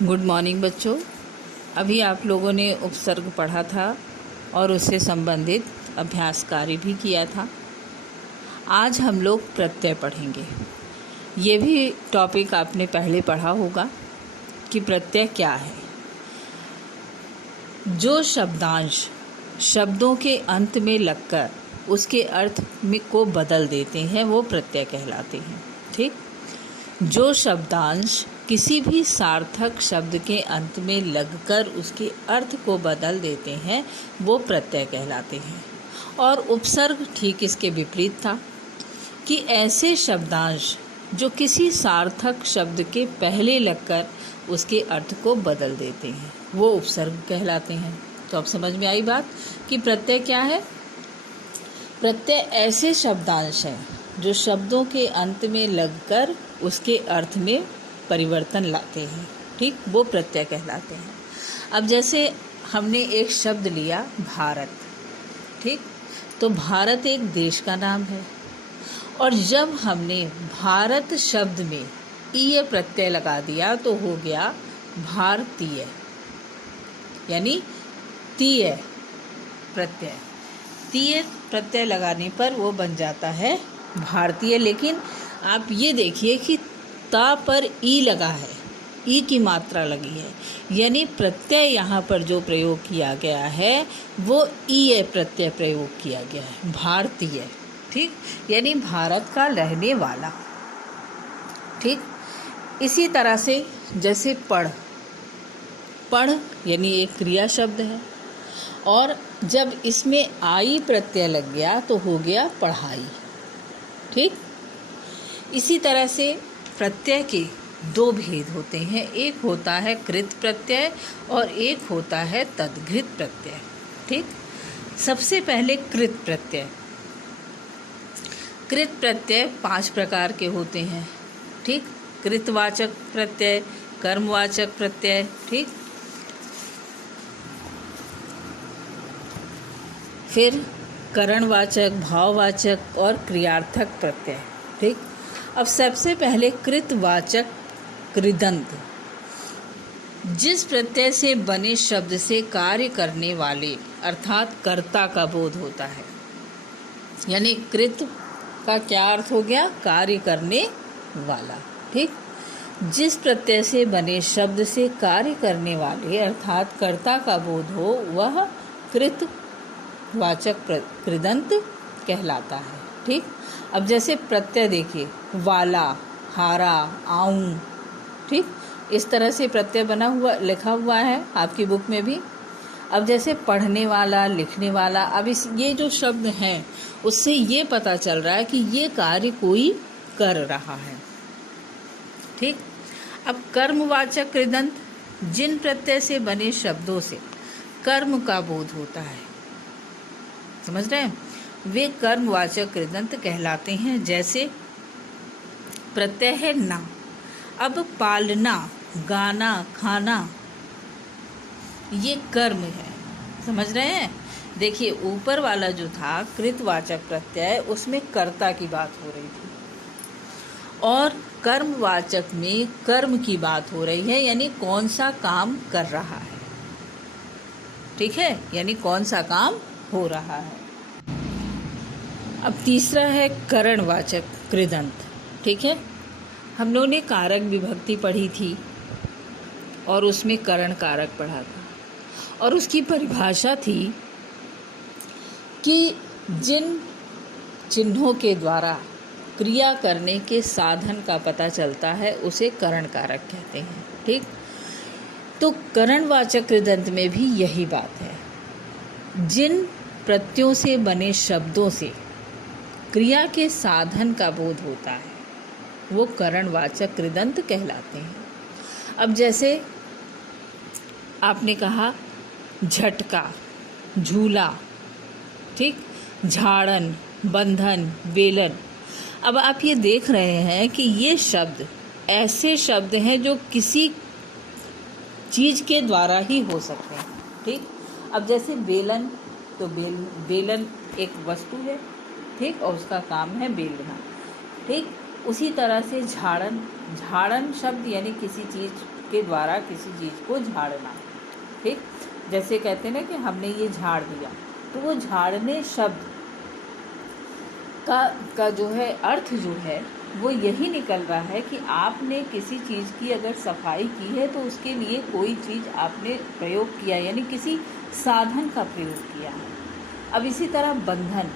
Good morning बच्चों। अभी आप लोगों ने उपसर्ग पढ़ा था और उससे संबंधित अभ्यास कार्य भी किया था। आज हम लोग प्रत्यय पढ़ेंगे। ये भी टॉपिक आपने पहले पढ़ा होगा कि प्रत्यय क्या है। जो शब्दांश शब्दों के अंत में लगकर उसके अर्थ में को बदल देते हैं वो प्रत्यय कहलाते हैं। ठीक, जो शब्दांश किसी भी सार्थक शब्द के अंत में लगकर उसके अर्थ को बदल देते हैं वो प्रत्यय कहलाते हैं। और उपसर्ग ठीक इसके विपरीत था कि ऐसे शब्दांश जो किसी सार्थक शब्द के पहले लगकर उसके अर्थ को बदल देते हैं वो उपसर्ग कहलाते हैं। तो अब समझ में आई बात कि प्रत्यय क्या है। प्रत्यय ऐसे शब्दांश हैं जो शब्दों के अंत में लगकर उसके अर्थ में परिवर्तन लाते हैं। ठीक, वो प्रत्यय कहलाते हैं। अब जैसे हमने एक शब्द लिया भारत। ठीक, तो भारत एक देश का नाम है और जब हमने भारत शब्द में ईय प्रत्यय लगा दिया तो हो गया भारतीय, यानी तीय प्रत्यय। तीय प्रत्यय लगाने पर वो बन जाता है भारतीय। लेकिन आप ये देखिए कि ता पर ई लगा है, ई की मात्रा लगी है, यानी प्रत्यय यहाँ पर जो प्रयोग किया गया है वो ईय प्रत्यय प्रयोग किया गया है, भारतीय। ठीक, यानी भारत का रहने वाला। ठीक, इसी तरह से जैसे पढ़, पढ़ यानी एक क्रिया शब्द है और जब इसमें आई प्रत्यय लग गया तो हो गया पढ़ाई। ठीक, इसी तरह से प्रत्यय के दो भेद होते हैं, एक होता है कृत प्रत्यय और एक होता है तद्घृत प्रत्यय। ठीक, सबसे पहले कृत प्रत्यय। कृत प्रत्यय 5 प्रकार के होते हैं। ठीक, कृतवाचक प्रत्यय, कर्मवाचक प्रत्यय, ठीक, फिर करणवाचक, भाववाचक और क्रियार्थक प्रत्यय। ठीक, अब सबसे पहले कृतवाचक कृदंत। जिस प्रत्यय से बने शब्द से कार्य करने वाले अर्थात कर्ता का बोध होता है, यानी कृत का क्या अर्थ हो गया, कार्य करने वाला। ठीक, जिस प्रत्यय से बने शब्द से कार्य करने वाले अर्थात कर्ता का बोध हो वह कृतवाचक कृदंत कहलाता है। ठीक, अब जैसे प्रत्यय देखिए, वाला, हारा, आऊं। ठीक, इस तरह से प्रत्यय बना हुआ लिखा हुआ है आपकी बुक में भी। अब जैसे पढ़ने वाला, लिखने वाला, अब ये जो शब्द हैं उससे ये पता चल रहा है कि ये कार्य कोई कर रहा है। ठीक, अब कर्मवाचक कृदंत, जिन प्रत्यय से बने शब्दों से कर्म का बोध होता है, समझ रहे हैं, वे कर्मवाचक कृदंत कहलाते हैं। जैसे प्रत्यय है ना, अब पालना, गाना, खाना ये कर्म है, समझ रहे हैं। देखिए ऊपर वाला जो था कृतवाचक प्रत्यय उसमें कर्ता की बात हो रही थी और कर्मवाचक में कर्म की बात हो रही है, यानी कौन सा काम कर रहा है। ठीक है, यानी कौन सा काम हो रहा है। अब तीसरा है करणवाचक कृदंत। ठीक है, हम लोगों ने कारक विभक्ति पढ़ी थी और उसमें करण कारक पढ़ा था और उसकी परिभाषा थी कि जिन चिन्हों के द्वारा क्रिया करने के साधन का पता चलता है उसे करण कारक कहते हैं। ठीक, तो करणवाचक कृदंत में भी यही बात है। जिन प्रत्ययों से बने शब्दों से क्रिया के साधन का बोध होता है वो करणवाचक कृदंत कहलाते हैं। अब जैसे आपने कहा झटका, झूला, ठीक, झाड़न, बंधन, बेलन। अब आप ये देख रहे हैं कि ये शब्द ऐसे शब्द हैं जो किसी चीज़ के द्वारा ही हो सकते हैं। ठीक, अब जैसे बेलन, तो बेलन एक वस्तु है। ठीक, और उसका काम है बेलना। ठीक, उसी तरह से झाड़न, झाड़न शब्द यानी किसी चीज़ के द्वारा किसी चीज़ को झाड़ना, ठीक। जैसे कहते हैं ना कि हमने ये झाड़ दिया, तो वो झाड़ने शब्द का जो है अर्थ जो है वो यही निकल रहा है कि आपने किसी चीज़ की अगर सफाई की है तो उसके लिए कोई चीज़ आपने प्रयोग किया, यानी किसी साधन का प्रयोग किया है। अब इसी तरह बंधन,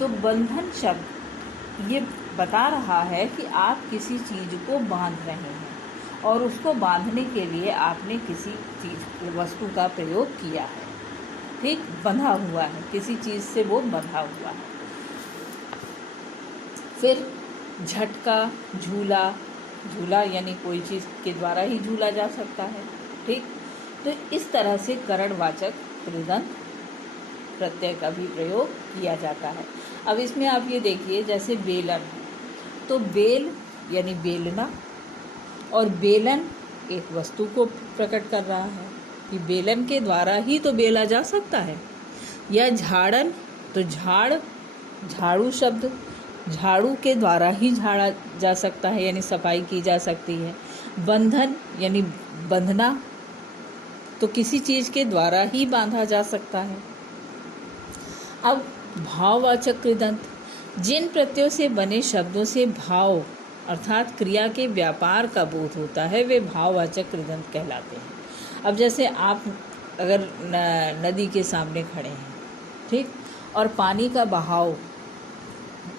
तो बंधन शब्द ये बता रहा है कि आप किसी चीज़ को बांध रहे हैं और उसको बांधने के लिए आपने किसी चीज़ वस्तु का प्रयोग किया है, ठीक। बंधा हुआ है, किसी चीज़ से वो बंधा हुआ है। फिर झटका, झूला, झूला यानी कोई चीज़ के द्वारा ही झूला जा सकता है, ठीक। तो इस तरह से करणवाचक कृदंत प्रत्यय का भी प्रयोग किया जाता है। अब इसमें आप ये देखिए, जैसे बेलन, तो बेल यानी बेलना, और बेलन एक वस्तु को प्रकट कर रहा है कि बेलन के द्वारा ही तो बेला जा सकता है। या झाड़न, तो झाड़, झाड़ू शब्द, झाड़ू के द्वारा ही झाड़ा जा सकता है, यानी सफाई की जा सकती है। बंधन यानी बंधना, तो किसी चीज़ के द्वारा ही बांधा जा सकता है। अब भाववाचक कृदंत, जिन प्रत्ययों से बने शब्दों से भाव अर्थात क्रिया के व्यापार का बोध होता है वे भाववाचक कृदंत कहलाते हैं। अब जैसे आप अगर नदी के सामने खड़े हैं, ठीक, और पानी का बहाव,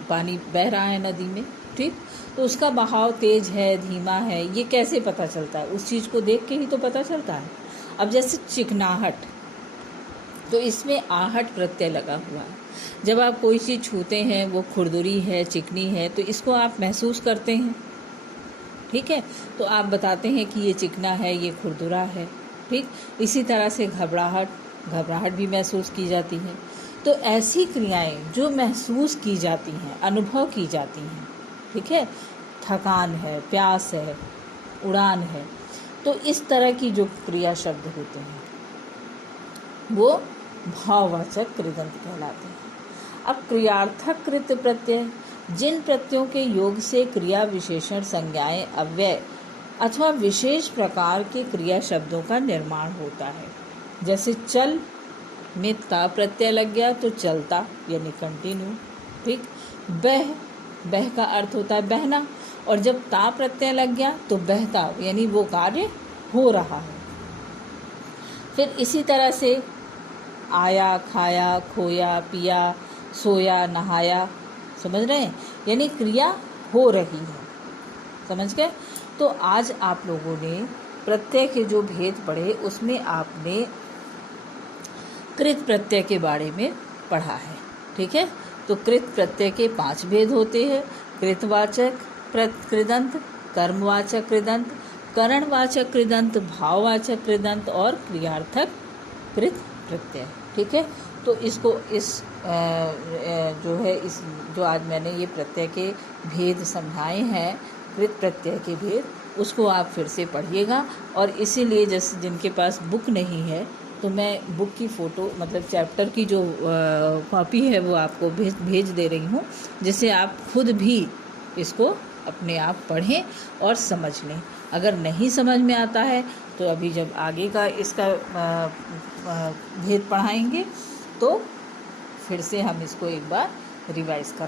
पानी बह रहा है नदी में, ठीक, तो उसका बहाव तेज है, धीमा है, ये कैसे पता चलता है? उस चीज़ को देख के ही तो पता चलता है। अब जैसे चिकनाहट, तो इसमें आहट प्रत्यय लगा हुआ है। जब आप कोई चीज़ छूते हैं, वो खुरदुरी है, चिकनी है, तो इसको आप महसूस करते हैं, ठीक है, तो आप बताते हैं कि ये चिकना है, ये खुरदुरा है, ठीक। इसी तरह से घबराहट, घबराहट भी महसूस की जाती है। तो ऐसी क्रियाएं जो महसूस की जाती हैं, अनुभव की जाती हैं, ठीक है, थकान है, प्यास है, उड़ान है, तो इस तरह की जो क्रिया शब्द होते हैं वो भाववाचक कृदंत कहलाते हैं। अब क्रियार्थक कृत प्रत्यय, जिन प्रत्ययों के योग से क्रिया विशेषण संज्ञाएं अव्यय अथवा विशेष प्रकार के क्रिया शब्दों का निर्माण होता है। जैसे चल में ता प्रत्यय लग गया तो चलता यानी कंटिन्यू, ठीक। बह, बह का अर्थ होता है बहना, और जब ता प्रत्यय लग गया तो बहता यानी वो कार्य हो रहा है। फिर इसी तरह से आया, खाया, खोया, पिया, सोया, नहाया, समझ रहे हैं, यानी क्रिया हो रही है, समझ गए। तो आज आप लोगों ने प्रत्यय के जो भेद पढ़े उसमें आपने कृत प्रत्यय के बारे में पढ़ा है, ठीक है। तो कृत प्रत्यय के 5 भेद होते हैं: कृतवाचक कृदंत, कर्मवाचक कृदंत, करणवाचक कृदंत, भाववाचक कृदंत और क्रियार्थक कृत प्रत्यय, ठीक है। तो इसको जो आज मैंने ये प्रत्यय के भेद समझाए हैं, कृत प्रत्यय के भेद, उसको आप फिर से पढ़िएगा। और इसीलिए जैसे जिनके पास बुक नहीं है तो मैं बुक की फ़ोटो, मतलब चैप्टर की जो कॉपी है वो आपको भेज दे रही हूँ, जिससे आप खुद भी इसको अपने आप पढ़ें और समझ लें। अगर नहीं समझ में आता है तो अभी जब आगे का इसका भेद पढ़ाएंगे तो फिर से हम इसको एक बार रिवाइज़ करा